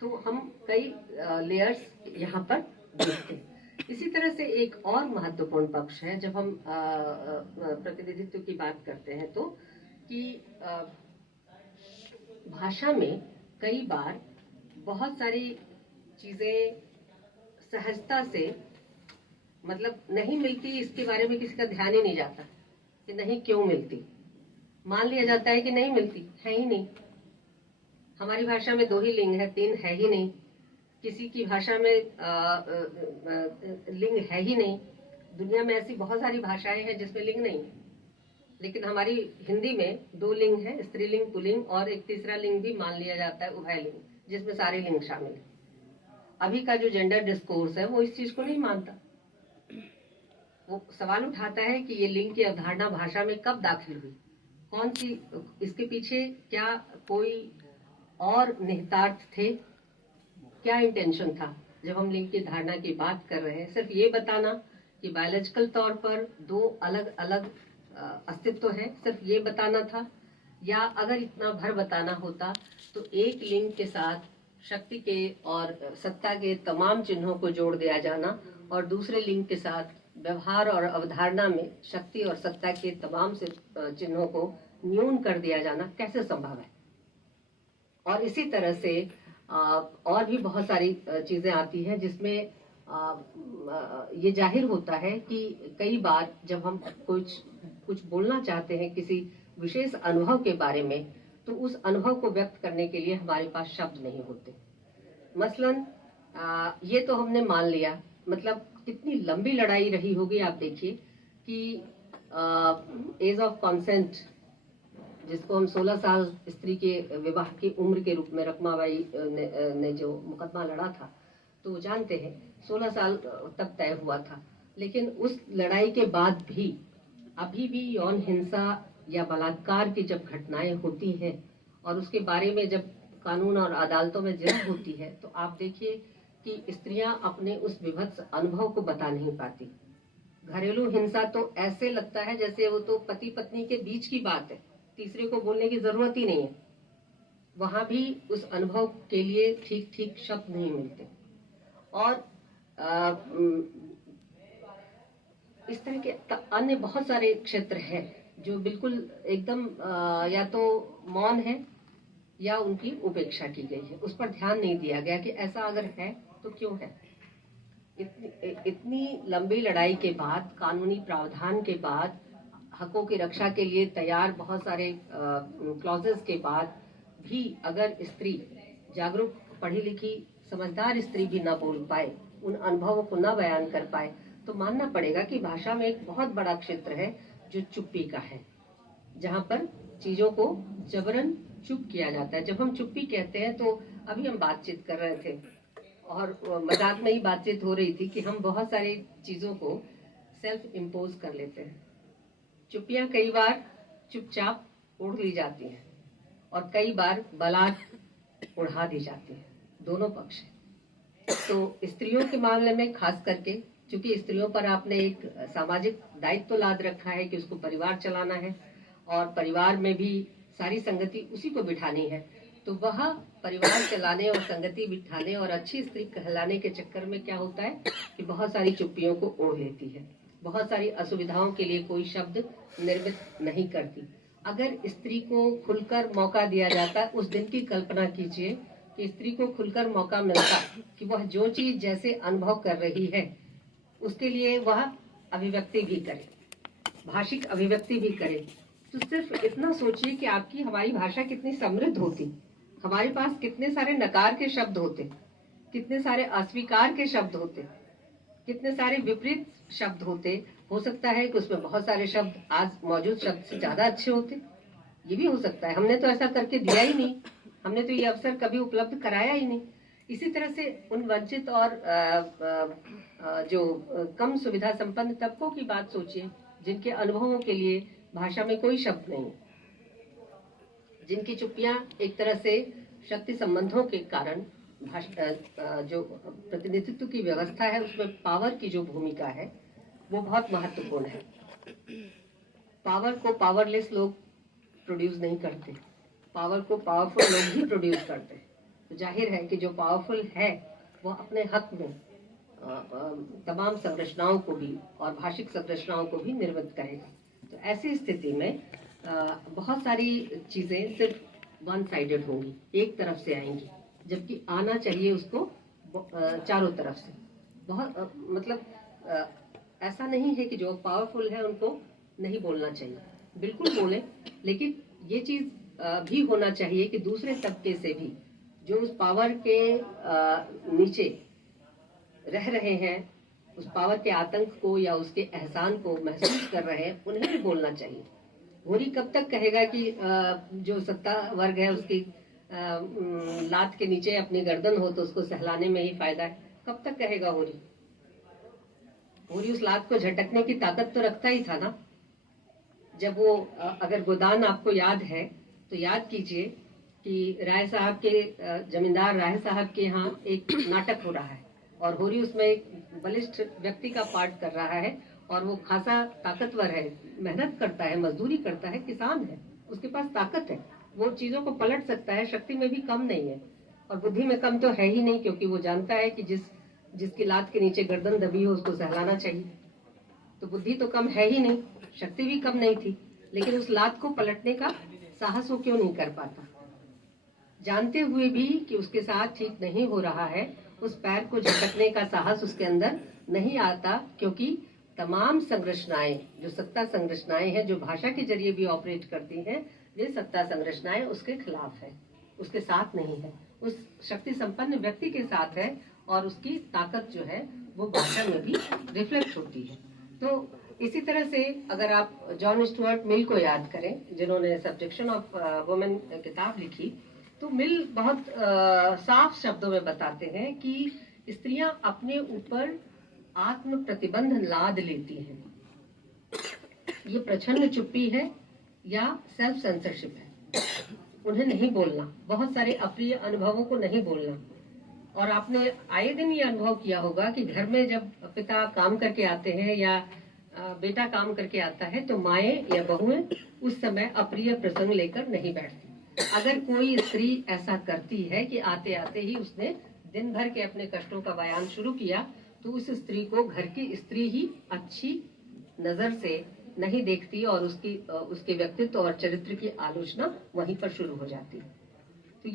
तो हम कई लेयर्स यहाँ पर देखते हैं। इसी तरह से एक और महत्वपूर्ण पक्ष है जब हम प्रतिनिधित्व की बात करते हैं, तो कि भाषा में कई बार बहुत सारी चीजें सहजता से मतलब नहीं मिलती, इसके बारे में किसी का ध्यान ही नहीं जाता कि नहीं क्यों मिलती, मान लिया जाता है कि नहीं मिलती, है ही नहीं। हमारी भाषा में 2 ही लिंग है, 3 है ही नहीं। किसी की भाषा में लिंग है ही नहीं। दुनिया में ऐसी बहुत सारी भाषाएं हैं जिसमें लिंग नहीं है, लेकिन हमारी हिंदी में 2 लिंग है, स्त्रीलिंग पुल्लिंग, और एक तीसरा लिंग भी मान लिया जाता है उभयलिंग, जिसमें सारे लिंग शामिल है। अभी का जो जेंडर डिस्कोर्स है वो इस चीज को नहीं मानता। वो सवाल उठाता है कि ये लिंग की अवधारणा भाषा में कब दाखिल हुई, कौन सी, इसके पीछे क्या कोई और निहितार्थ थे, क्या इंटेंशन था जब हम लिंग की धारणा की बात कर रहे हैं। सिर्फ ये बताना कि बायोलॉजिकल तौर पर 2 अलग अलग अस्तित्व है, सिर्फ ये बताना था, या अगर इतना भर बताना होता तो एक लिंग के साथ शक्ति के और सत्ता के तमाम चिन्हों को जोड़ दिया जाना और दूसरे लिंग के साथ व्यवहार और अवधारणा में शक्ति और सत्ता के तमाम से चिन्हों को न्यून कर दिया जाना कैसे संभव है। और इसी तरह से और भी बहुत सारी चीजें आती हैं जिसमें ये जाहिर होता है कि कई बार जब हम कुछ बोलना चाहते हैं किसी विशेष अनुभव के बारे में, तो उस अनुभव को व्यक्त करने के लिए हमारे पास शब्द नहीं होते। मसलन ये तो हमने मान लिया, मतलब कितनी लंबी लड़ाई रही होगी। आप देखिए कि एज ऑफ कॉन्सेंट, जिसको हम 16 साल स्त्री के विवाह की उम्र के रूप में रकमाबाई ने जो मुकदमा लड़ा था, तो वो जानते हैं 16 साल तक तय हुआ था। लेकिन उस लड़ाई के बाद भी अभी भी यौन हिंसा या बलात्कार की जब घटनाएं होती हैं और उसके बारे में जब कानून और अदालतों में जज होती है, तो आप देखिए कि स्त्रियां अपने उस विभत्स अनुभव को बता नहीं पाती। घरेलू हिंसा तो ऐसे लगता है जैसे वो तो पति पत्नी के बीच की बात है, तीसरे को बोलने की जरूरत ही नहीं है। वहां भी उस अनुभव के लिए ठीक ठीक शब्द नहीं मिलते। और इस तरह के अन्य बहुत सारे क्षेत्र हैं जो बिल्कुल एकदम या तो मौन है या उनकी उपेक्षा की गई है, उस पर ध्यान नहीं दिया गया कि ऐसा अगर है तो क्यों है। इतनी लंबी लड़ाई के बाद, कानूनी प्रावधान के बाद, हकों की रक्षा के लिए तैयार बहुत सारे क्लॉजेस के बाद भी अगर स्त्री जागरूक, पढ़ी लिखी, समझदार स्त्री भी ना बोल पाए, उन अनुभवों को ना बयान कर पाए, तो मानना पड़ेगा कि भाषा में एक बहुत बड़ा क्षेत्र है जो चुप्पी का है, जहाँ पर चीजों को जबरन चुप किया जाता है। जब हम चुप्पी कहते हैं, तो अभी हम बातचीत कर रहे थे और मजाक में ही बातचीत हो रही थी कि हम बहुत सारी चीजों को सेल्फ इम्पोज कर लेते हैं। चुप्पियां कई बार चुपचाप ओढ़ ली जाती हैं और कई बार बलात् उड़ा दी जाती है, दोनों पक्ष है। तो स्त्रियों के मामले में खास करके, क्योंकि स्त्रियों पर आपने एक सामाजिक दायित्व तो लाद रखा है कि उसको परिवार चलाना है और परिवार में भी सारी संगति उसी को बिठानी है, तो वह परिवार चलाने और संगति बिठाने और अच्छी स्त्री कहलाने के चक्कर में क्या होता है कि बहुत सारी चुप्पियों को ओढ़ लेती है, बहुत सारी असुविधाओं के लिए कोई शब्द निर्मित नहीं करती। अगर स्त्री को खुलकर मौका दिया जाता, उस दिन की कल्पना कीजिए कि स्त्री को खुलकर मौका मिलता कि वह जो चीज जैसे अनुभव कर रही है उसके लिए वह अभिव्यक्ति भी करे, भाषिक अभिव्यक्ति भी करे। तो सिर्फ इतना सोचिए कि आपकी हमारी भाषा कितनी समृद्ध होती, हमारे पास कितने सारे नकार के शब्द होते, कितने सारे अस्वीकार के शब्द होते, कितने सारे विपरीत शब्द होते। हो सकता है कि उसमें बहुत सारे शब्द आज मौजूद शब्द से ज्यादा अच्छे होते, ये भी हो सकता है। हमने तो ऐसा करके दिया ही नहीं, हमने तो ये अवसर कभी उपलब्ध कराया ही नहीं। इसी तरह से उन वंचित और जो कम सुविधा संपन्न तबकों की बात सोचिए, जिनके अनुभवों के लिए भाषा में कोई शब्द नहीं, जिनकी चुप्पियां एक तरह से शक्ति संबंधों के कारण जो प्रतिनिधित्व की व्यवस्था है उसमें पावर की जो भूमिका है वो बहुत महत्वपूर्ण है। पावर को पावरलेस लोग प्रोड्यूस नहीं करते, पावर को पावरफुल लोग ही प्रोड्यूस करते हैं। तो जाहिर है कि जो पावरफुल है वो अपने हक में तमाम संरचनाओं को भी और भाषिक संरचनाओं को भी निर्मित करेगा। तो ऐसी स्थिति में बहुत सारी चीजें सिर्फ वन साइडेड होंगी, एक तरफ से आएंगी, जबकि आना चाहिए उसको चारों तरफ से। बहुत ऐसा नहीं है कि जो पावरफुल है उनको नहीं बोलना चाहिए, बिल्कुल बोले, लेकिन ये चीज भी होना चाहिए कि दूसरे तबके से भी जो उस पावर के नीचे रह रहे हैं, उस पावर के आतंक को या उसके एहसान को महसूस कर रहे हैं, उन्हें भी बोलना चाहिए। होरी कब तक कहेगा कि जो सत्ता वर्ग है उसकी लात के नीचे अपनी गर्दन हो तो उसको सहलाने में ही फायदा है? कब तक कहेगा होरी? होरी उस लात को झटकने की ताकत तो रखता ही था ना। जब वो अगर गोदान आपको याद है तो याद कीजिए कि राय साहब के जमींदार राय साहब के यहाँ एक नाटक हो रहा है और होरी उसमें एक बलिष्ठ व्यक्ति का पार्ट कर रहा है और वो खासा ताकतवर है, मेहनत करता है, मजदूरी करता है, किसान है, उसके पास ताकत है, वो चीजों को पलट सकता है, शक्ति में भी कम नहीं है और बुद्धि में कम तो है ही नहीं, क्योंकि वो जानता है कि जिसकी लात के नीचे गर्दन दबी हो उसको सहलाना चाहिए। तो बुद्धि तो कम है ही नहीं, शक्ति भी कम नहीं थी, लेकिन उस लात को पलटने का साहस वो क्यों नहीं कर पाता? जानते हुए भी कि उसके साथ ठीक नहीं हो रहा है, उस पैर को झटकने का साहस उसके अंदर नहीं आता, क्योंकि तमाम संरचनाएं, जो सत्ता संरचनाएं हैं, जो भाषा के जरिए भी ऑपरेट करती हैं, वे सत्ता संरचनाएं उसके खिलाफ है, उसके साथ नहीं है, उस शक्ति संपन्न व्यक्ति के साथ है और उसकी ताकत जो है वो भाषा में भी रिफ्लेक्ट होती है। तो इसी तरह से अगर आप जॉन स्टुअर्ट मिल को याद करें, जिन्होंने सब्जेक्शन ऑफ वुमेन किताब लिखी, तो मिल बहुत साफ शब्दों में बताते हैं कि स्त्रियां अपने ऊपर आत्म प्रतिबंध लाद लेती हैं। ये प्रछन्न चुप्पी है या सेल्फ सेंसरशिप है। उन्हें नहीं बोलना, बहुत सारे अप्रिय अनुभवों को नहीं बोलना। और आपने आए दिन ये अनुभव किया होगा कि घर में जब पिता काम करके आते हैं या बेटा काम करके आता है तो माएं या बहुएं उस समय अप्रिय प्रसंग लेकर नहीं बैठती। अगर कोई स्त्री ऐसा करती है कि आते आते ही उसने दिन भर के अपने कष्टों का बयान शुरू किया, तो उस स्त्री को घर की स्त्री ही अच्छी नजर से नहीं देखती और उसके व्यक्तित्व और चरित्र की आलोचना वहीं पर शुरू हो जाती है। तो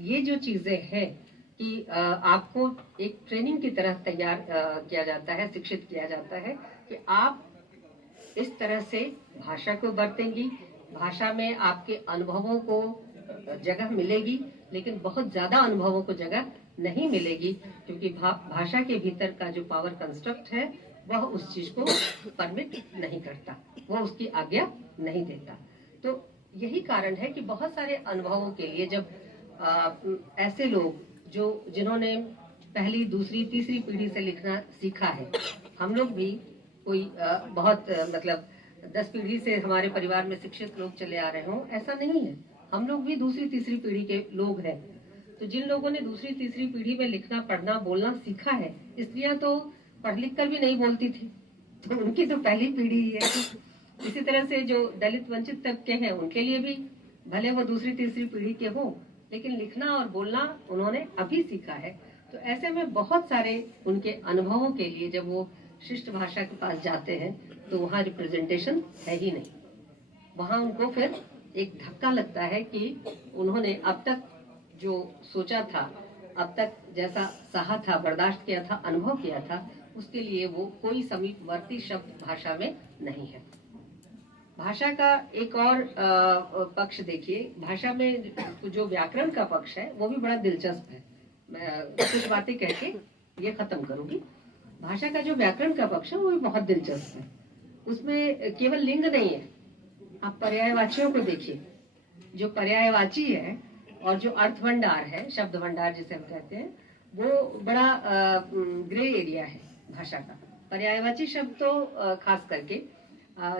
ये जो चीजें हैं कि आपको एक ट्रेनिंग की तरह तैयार किया जाता है, शिक्षित किया जाता है कि आप इस तरह से भाषा को बरतेंगी, भाषा में आपके अनुभवों को जगह मिलेगी, लेकिन बहुत ज्यादा अनुभवों को जगह नहीं मिलेगी, क्योंकि भाषा के भीतर का जो पावर कंस्ट्रक्ट है वह उस चीज को परमिट नहीं करता, वह उसकी आज्ञा नहीं देता। तो यही कारण है कि बहुत सारे अनुभवों के लिए जब ऐसे लोग जिन्होंने पहली, दूसरी, तीसरी पीढ़ी से लिखना सीखा है, हम लोग भी कोई बहुत 10 पीढ़ी से हमारे परिवार में शिक्षित लोग चले आ रहे हों, ऐसा नहीं है, हम लोग भी दूसरी तीसरी पीढ़ी के लोग हैं। तो जिन लोगों ने दूसरी तीसरी पीढ़ी में लिखना, पढ़ना, बोलना सीखा है, स्त्रियां तो पढ़ लिख कर भी नहीं बोलती थी, तो उनकी तो पहली पीढ़ी ही है। इसी तरह से जो दलित वंचित तबके हैं उनके लिए भी भले वो दूसरी तीसरी पीढ़ी के हों, लेकिन लिखना और बोलना उन्होंने अभी सीखा है। तो ऐसे में बहुत सारे उनके अनुभवों के लिए जब वो शिष्ट भाषा के पास जाते हैं तो वहाँ रिप्रेजेंटेशन है ही नहीं, वहाँ उनको फिर एक धक्का लगता है कि उन्होंने अब तक जो सोचा था, अब तक जैसा सहा था, बर्दाश्त किया था, अनुभव किया था, उसके लिए वो कोई समीपवर्ती शब्द भाषा में नहीं है। भाषा का एक और पक्ष देखिए, भाषा में जो व्याकरण का पक्ष है वो भी बड़ा दिलचस्प है। मैं कुछ बातें कह के ये खत्म करूंगी। भाषा का जो व्याकरण का पक्ष है वो भी बहुत दिलचस्प है। उसमें केवल लिंग नहीं है, आप पर्यायवाचियों को देखिए। जो पर्यायवाची है और जो अर्थ भंडार है, शब्द भंडार जिसे हम कहते हैं, वो बड़ा ग्रे एरिया है भाषा का। पर्यायवाची शब्द तो खास करके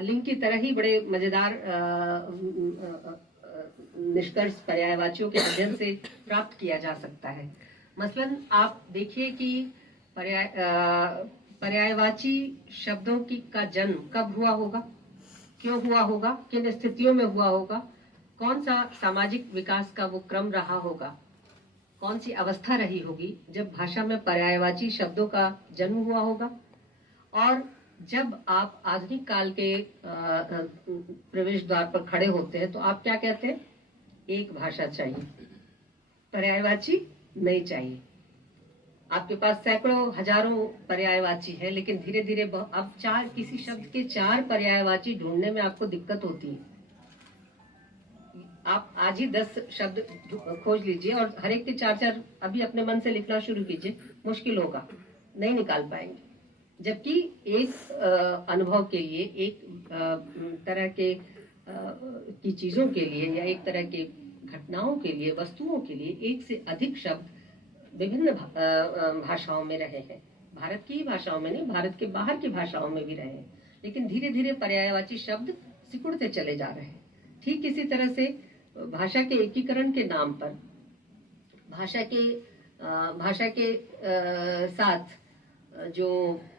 लिंग की तरह ही बड़े मजेदार निष्कर्ष पर्यायवाचियों के अध्ययन से प्राप्त किया जा सकता है। मसलन आप देखिए कि पर्यायवाची शब्दों का जन्म कब हुआ होगा, क्यों हुआ होगा, किन स्थितियों में हुआ होगा, कौन सा सामाजिक विकास का वो क्रम रहा होगा, कौन सी अवस्था रही होगी जब भाषा में पर्यायवाची शब्दों का जन्म हुआ होगा। और जब आप आधुनिक काल के प्रवेश द्वार पर खड़े होते हैं तो आप क्या कहते हैं? एक भाषा चाहिए, पर्यायवाची नहीं चाहिए। आपके पास सैकड़ों हजारों पर्यायवाची है, लेकिन धीरे धीरे अब किसी शब्द के 4 पर्यायवाची ढूंढने में आपको दिक्कत होती है। आप आज ही 10 शब्द खोज लीजिए और हर एक के 4-4 अभी अपने मन से लिखना शुरू कीजिए, मुश्किल होगा, नहीं निकाल पाएंगे। जबकि एक अनुभव के लिए, एक तरह के की चीजों के लिए या एक तरह के घटनाओं के लिए, वस्तुओं के लिए एक से अधिक शब्द विभिन्न भाषाओं में रहे हैं। भारत की ही भाषाओं में नहीं, भारत के बाहर की भाषाओं में भी रहे हैं, लेकिन धीरे धीरे पर्यायवाची शब्द सिकुड़ते चले जा रहे हैं। ठीक इसी तरह से भाषा के एकीकरण के नाम पर भाषा के साथ जो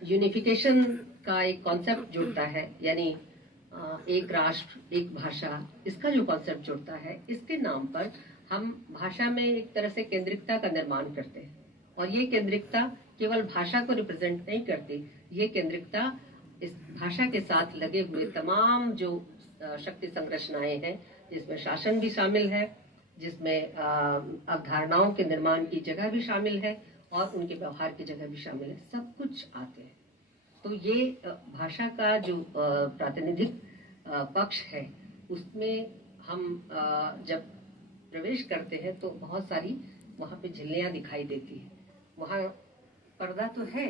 यूनिफिकेशन का एक कॉन्सेप्ट जुड़ता है, यानी एक राष्ट्र एक भाषा, इसका जो कॉन्सेप्ट जुड़ता है, इसके नाम पर हम भाषा में एक तरह से केंद्रिकता का निर्माण करते हैं। और ये केंद्रिकता केवल भाषा को रिप्रेजेंट नहीं करती, ये केंद्रिकता इस भाषा के साथ लगे हुए तमाम जो शक्ति संरचनाएं हैं, जिसमें शासन भी शामिल है, जिसमें अवधारणाओं के निर्माण की जगह भी शामिल है और उनके व्यवहार की जगह भी शामिल है, सब कुछ आते हैं। तो ये भाषा का जो प्रातिनिधिक पक्ष है, उसमें हम जब प्रवेश करते हैं तो बहुत सारी वहाँ पे झिल्लियाँ दिखाई देती है। वहाँ पर्दा तो है,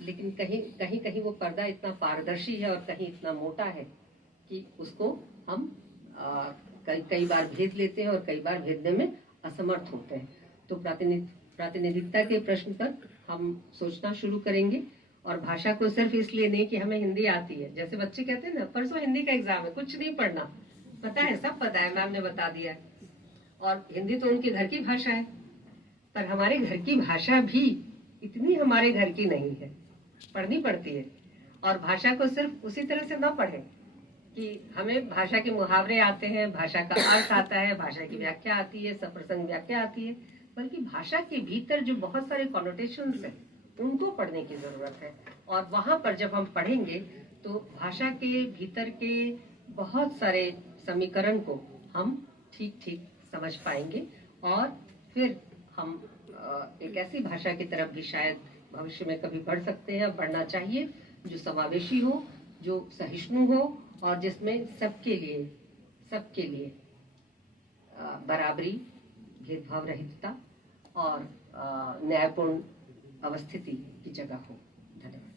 लेकिन कहीं कहीं वो पर्दा इतना पारदर्शी है और कहीं इतना मोटा है कि उसको हम कई बार भेद लेते हैं और कई बार भेदने में असमर्थ होते हैं। तो प्रातिनिधिकता के प्रश्न पर हम सोचना शुरू करेंगे, और भाषा को सिर्फ इसलिए नहीं कि हमें हिंदी आती है। जैसे बच्चे कहते हैं ना, परसों हिंदी का एग्जाम है, कुछ नहीं पढ़ना, पता है, सब पता है, मैम ने बता दिया। और हिंदी तो उनके घर की भाषा है, पर हमारे घर की भाषा भी इतनी हमारे घर की नहीं है, पढ़नी पड़ती है। और भाषा को सिर्फ उसी तरह से ना पढ़े कि हमें भाषा के मुहावरे आते हैं, भाषा का अर्थ आता है, भाषा की व्याख्या आती है, सप्रसंग व्याख्या आती है, बल्कि भाषा के भीतर जो बहुत सारे कॉनोटेशंस हैं, उनको पढ़ने की जरूरत है। और वहां पर जब हम पढ़ेंगे तो भाषा के भीतर के बहुत सारे समीकरण को हम ठीक ठीक समझ पाएंगे, और फिर हम एक ऐसी भाषा की तरफ भी शायद भविष्य में कभी बढ़ सकते हैं, बढ़ना चाहिए, जो समावेशी हो, जो सहिष्णु हो, और जिसमें सबके लिए बराबरी, भेदभाव रहितता और न्यायपूर्ण अवस्थिति की जगह हो। धन्यवाद।